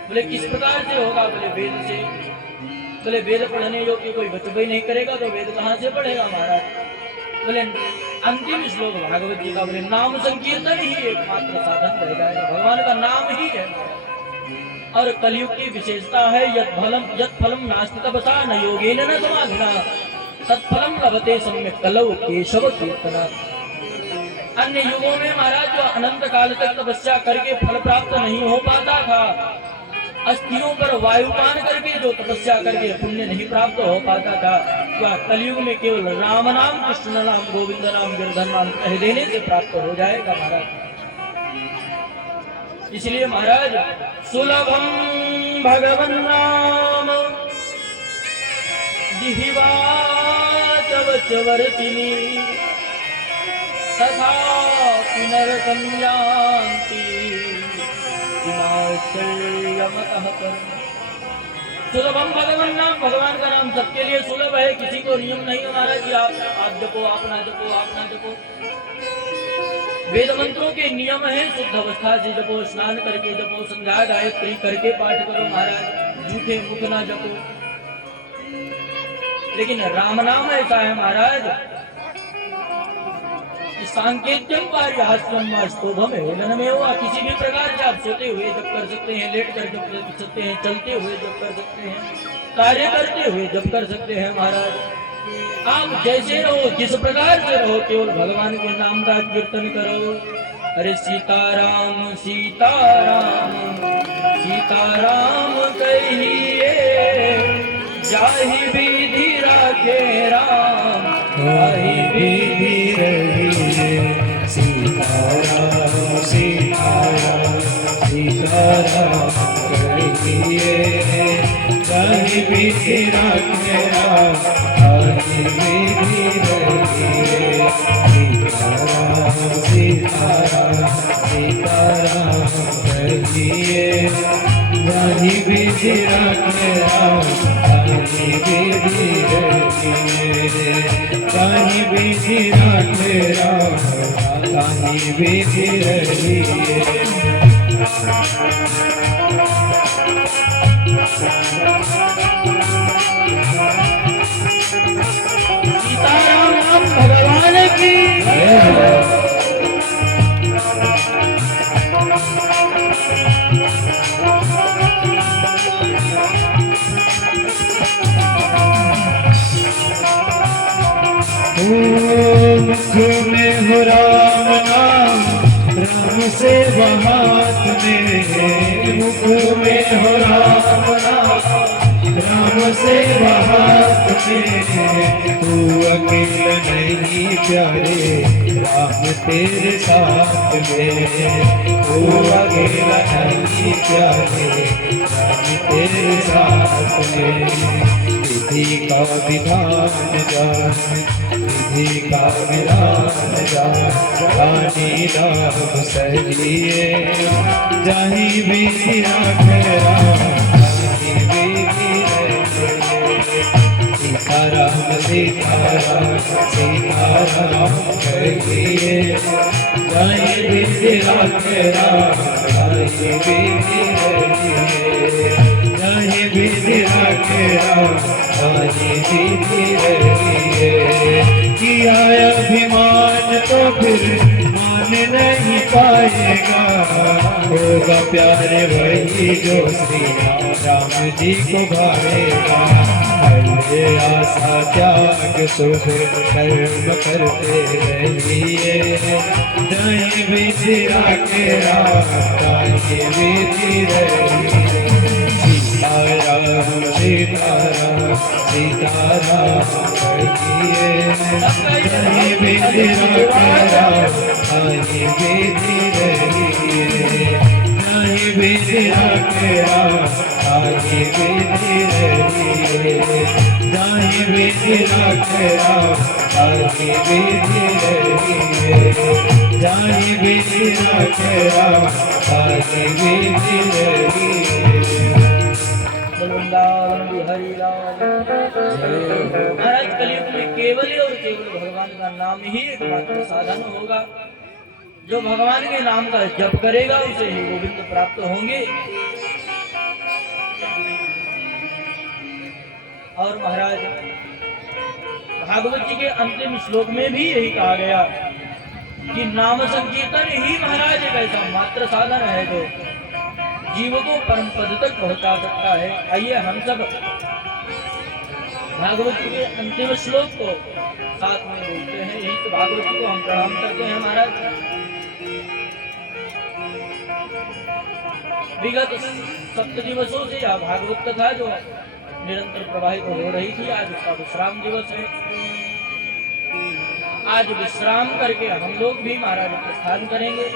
बोले किस प्रकार से होगा? बोले वेद से। बोले वेद पढ़ने योग्य कोई बचपन नहीं करेगा तो वेद कहाँ से पढ़ेगा महाराज? बोले अंतिम श्लोक भागवत जी का, बोले नाम संकीर्तन ही एकमात्र साधन रह जाएगा, भगवान का नाम ही है। और कलयुग की विशेषता है यत् फलम नास्ति तपसा न योगेन न समाधिना तत्फलम लभते सम्यक कलौ केशव कीर्तना। अन्य युगों में महाराज जो अनंत काल तक तपस्या करके फल प्राप्त नहीं हो पाता था, अस्थियों पर वायुपान करके जो तपस्या करके पुण्य नहीं प्राप्त हो पाता था, वह कलयुग में केवल राम नाम, कृष्ण नाम, गोविंद नाम, गिरधर नाम कह देने से प्राप्त हो जाएगा महाराज। इसलिए महाराज सुलभम भगवन नाम जिह्वा चवचवर्तिनी तथा पुनर्कं यान्ति विनाशयमतः परम्। सुलभम भगवान नाम, भगवान का नाम सबके लिए सुलभ है, किसी को नियम नहीं हमारा कि आप जपो, आप ना जपो, आप ना जपो। वेद मंत्रों के नियम है, शुद्ध अवस्था से जपो, स्नान करके जपो, संध्या गायत्री करके पाठ करो महाराज, झूठे मुख ना जपो। लेकिन राम नाम ऐसा है महाराज, सांकेत्यम पारिहास्यम स्तोभम हेलन में हुआ, किसी भी प्रकार से आप सोते हुए जप कर सकते हैं, लेट कर जप कर सकते हैं, चलते हुए जप कर सकते हैं, कार्य करते हुए जप कर सकते हैं महाराज। आप जैसे रहो, जिस प्रकार से रहो, केवल भगवान के नाम का कीर्तन करो। अरे सीताराम सीताराम सीताराम कहिए, जाहि विधि राखे राम, जाहि विधि रहिए। सीताराम सीताराम सीताराम कहिए, जाहि विधि राखे राम, जाहि विधि रहिए। सीताराम सीताराम सीताराम कहिए, जाहि विधि राखे राम, जाहि विधि रहिए। जाहि विधि राखे राम, जाहि विधि रहिए। सीताराम भगवान की मुख में हो राम नाम, राम से हाथ में। मुख में हो राम नाम, राम से हाथ में। तू अकेला नहीं प्यारे, राम तेरे साथ में। तू अकेला नहीं प्यारे, राम तेरे साथ में। विधि का विधान जान, विधि का विधान जान, रानी नाम सहिए। जाहि विधि राखे राम, जाहि विधि रहिए। सीताराम सीताराम सीताराम कहिए, जाहि विधि राखे राम, जाहि विधि रहिए। जाहि विधि राखे राम, जाहि विधि रहिए। किया अभिमान तो फिर मान नहीं पाएगा, होगा प्यारे वही जो श्री राम जी को भाएगा। हरे आशा त्याग शुभ कर्म करते रहिए। जाहि विधि राखे राम, जाहि विधि रहिए। सीताराम सीताराम सीताराम कहिए, जाहि विधि राखे राम, जाहि विधि रहिए। जाहि विधि राखे राम, जाहि विधि रहिए। जाहि विधि राखे राम, जाहि विधि रहिए। जाहि विधि राखे राम, जाहि विधि रहिए। बोल वृंदावन बिहारी लाल। महाराज कलयुग में केवल और केवल भगवान का नाम ही एकमात्र साधन होगा। जो भगवान के नाम का जप करेगा उसे ही गोविंद प्राप्त होंगे। और महाराज भागवत जी के अंतिम श्लोक में भी यही कहा गया कि नाम संकीर्तन ही महाराज एक ऐसा मात्र साधन है जो जीव को परम पद तक पहुंचा सकता है। आइए हम सब भागवत जी के अंतिम श्लोक को साथ में बोलते हैं। यही तो भागवत जी को हम प्रणाम करते हैं। महाराज विगत 7 दिवसों से यह भागवत कथा जो निरंतर प्रवाहित हो रही थी, आज उसका विश्राम दिवस है। आज विश्राम करके हम लोग भी महाराज प्रस्थान करेंगे।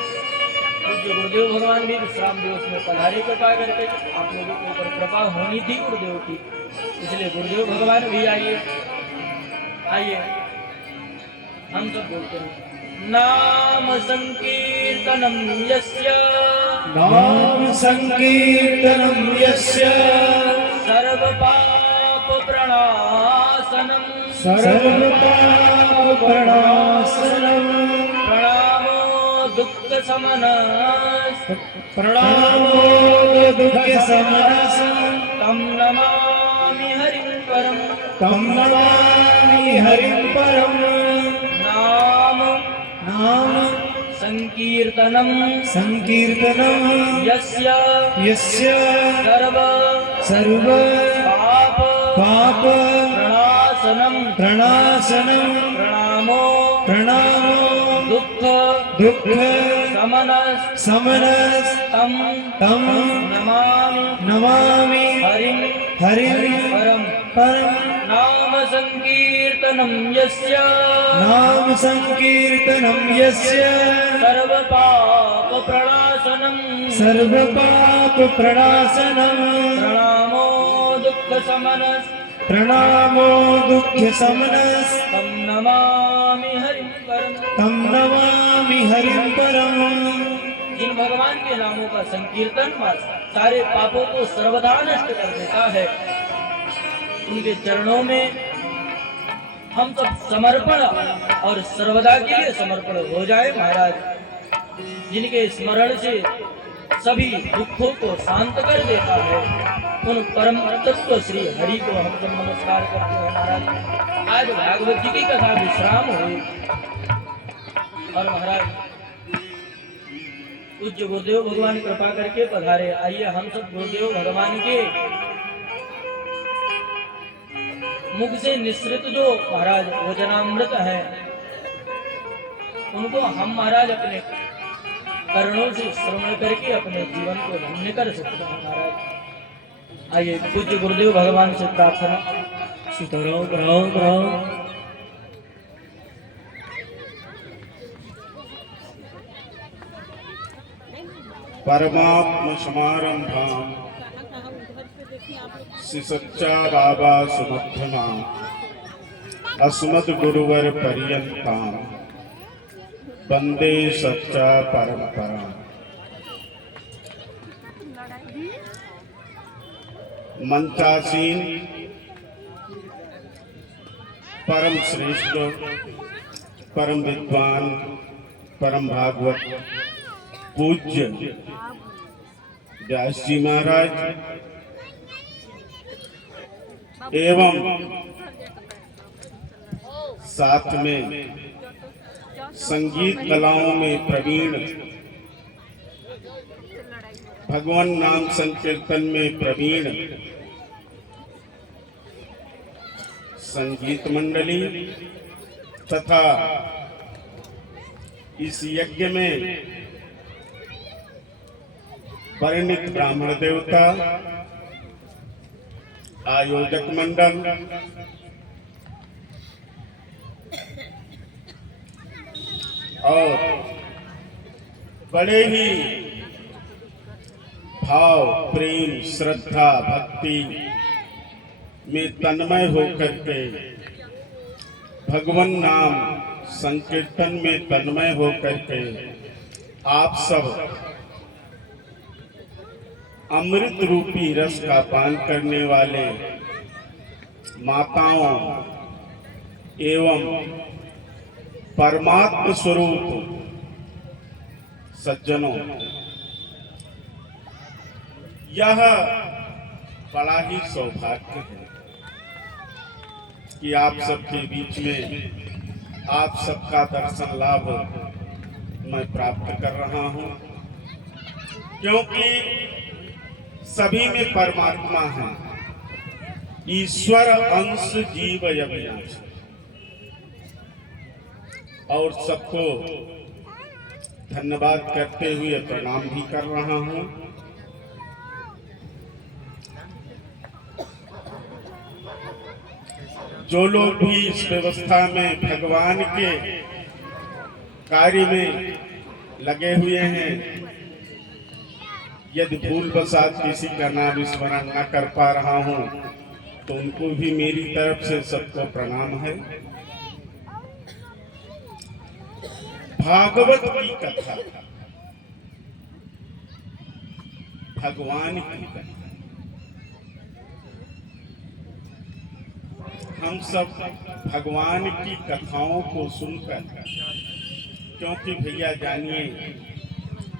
जो गुरुदेव भगवान भी विश्राम दिवस में पधारे कृपा करके, आप लोगों के ऊपर कृपा होनी थी गुरुदेव की, इसलिए गुरुदेव भगवान भी आइए। आइए हम सब बोलते हैं नाम संकीर्तनम यस्य, नाम संकीर्तनम यस्य सर्व पाप प्रणाशनम, सर्व पाप प्रणाशनम, प्रणामो दुख समनस, प्रणामो दुख समनस, तम नमामि हरिं परम, तम नमामि हरिं परम। नाम नाम संकीर्तनम संकीर्तनम यस्य यस्य सर्व सर्व पाप पाप प्रणाशनम, प्रणाशनम, प्रणामो प्रणामो दुख दुख समनस, समनस, तम तम नमामि नमामि हरिं हरिं परम। परम। नाम संकीर्तनम यस्य नाम संकीर्तनम यस्य सर्व पाप प्रणाशनम, सर्व पाप प्रणाशनम, प्रणामो दुख समनस, प्रणामो दुख समनस, तम नमामि हरिं परम। तम नमामि हरिं परम। जिन भगवान के नामों का संकीर्तन सारे पापों को सर्वदा नष्ट कर देता है, उनके चरणों में हम सब समर्पण और सर्वदा के लिए समर्पण हो जाए। महाराज जिनके स्मरण से सभी दुखों को शांत कर देता है, उन परम तत्व श्री हरि को हम सब नमस्कार करते हैं। महाराज आज भागवत जी की कथा विश्राम हुई और महाराज पूज्य गुरुदेव भगवान कृपा करके पधारे। आइए हम सब गुरुदेव भगवान के मुख से निश्रित जो महाराज वचनामृत है, उनको हम महाराज अपने कर्णों से श्रवण करके अपने जीवन को धन्य कर सकते हैं। महाराज आइए पूज्य गुरुदेव भगवान से प्रार्थना। सीताराम राम राम। परमात्म समारंभाम श्री सच्चा बाबा सुमध्यमा अस्मद गुरुवर पर्यंताम वंदे सच्चा परंपरा। मंचासीन परम श्रेष्ठ परम विद्वान परम भागवत पूज्य व्यास जी महाराज एवं साथ में संगीत कलाओं में प्रवीण, भगवान नाम संकीर्तन में प्रवीण संगीत मंडली तथा इस यज्ञ में परिणित ब्राह्मण देवता, आयोजक मंडल, और बड़े ही भाव प्रेम श्रद्धा भक्ति में तन्मय होकर के भगवान नाम संकीर्तन में तन्मय होकर के आप सब अमृत रूपी रस का पान करने वाले माताओं एवं परमात्म स्वरूप सज्जनों, यह बड़ा ही सौभाग्य है कि आप सबके बीच में आप सबका दर्शन लाभ मैं प्राप्त कर रहा हूं, क्योंकि सभी में परमात्मा है, ईश्वर अंश जीव अविनाश, और सबको धन्यवाद करते हुए प्रणाम भी कर रहा हूं। जो लोग भी इस व्यवस्था में भगवान के कार्य में लगे हुए हैं, यदि भूल बसात किसी का नाम स्मरण न कर पा रहा हूं तो उनको भी मेरी तरफ से सबको प्रणाम है। भागवत की कथा, भगवान की कथा, हम सब भगवान की कथाओं को सुनकर, क्योंकि भैया जानिए,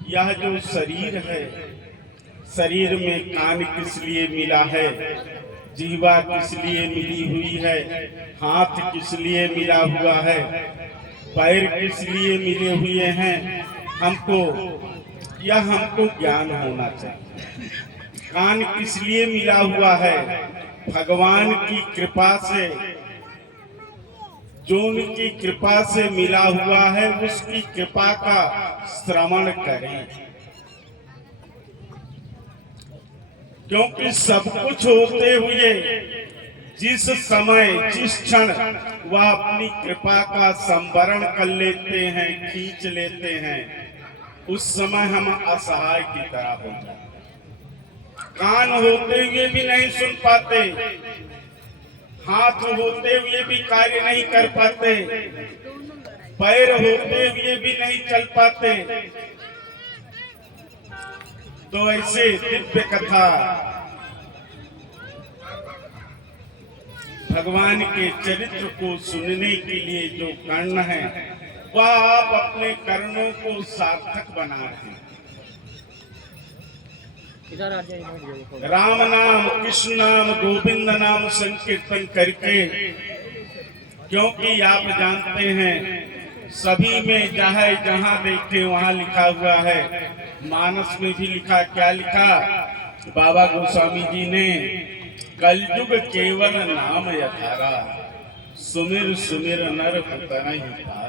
यह जो शरीर है, शरीर में कान किस लिए मिला है, जीवा किस लिए मिली हुई है, हाथ किस लिए मिला हुआ है, पैर किस लिए मिले हुए हैं, हमको ज्ञान होना चाहिए। कान किस लिए मिला हुआ है, भगवान की कृपा से, जो उनकी कृपा से मिला हुआ है उसकी कृपा का श्रवण करें, क्योंकि सब कुछ होते हुए जिस समय जिस क्षण वह अपनी कृपा का संवरण कर लेते हैं, खींच लेते हैं, उस समय हम असहाय की तरह हो जाते। कान होते हुए भी नहीं सुन पाते, हाथ होते हुए भी कार्य नहीं कर पाते, पैर होते हुए भी नहीं चल पाते। तो ऐसे दिव्य कथा, भगवान के चरित्र को सुनने के लिए जो कर्ण है, वह आप अपने कर्णों को सार्थक बना रहे हैं। राम नाम, कृष्ण नाम, गोविंद नाम संकीर्तन करके, क्योंकि आप जानते हैं सभी में चाहे जहां देखे वहां लिखा हुआ है। मानस में भी लिखा, क्या लिखा बाबा गोस्वामी जी ने, कलयुग केवल नाम यथारा, सुमिर सुमिर नर पुतन ही पारा।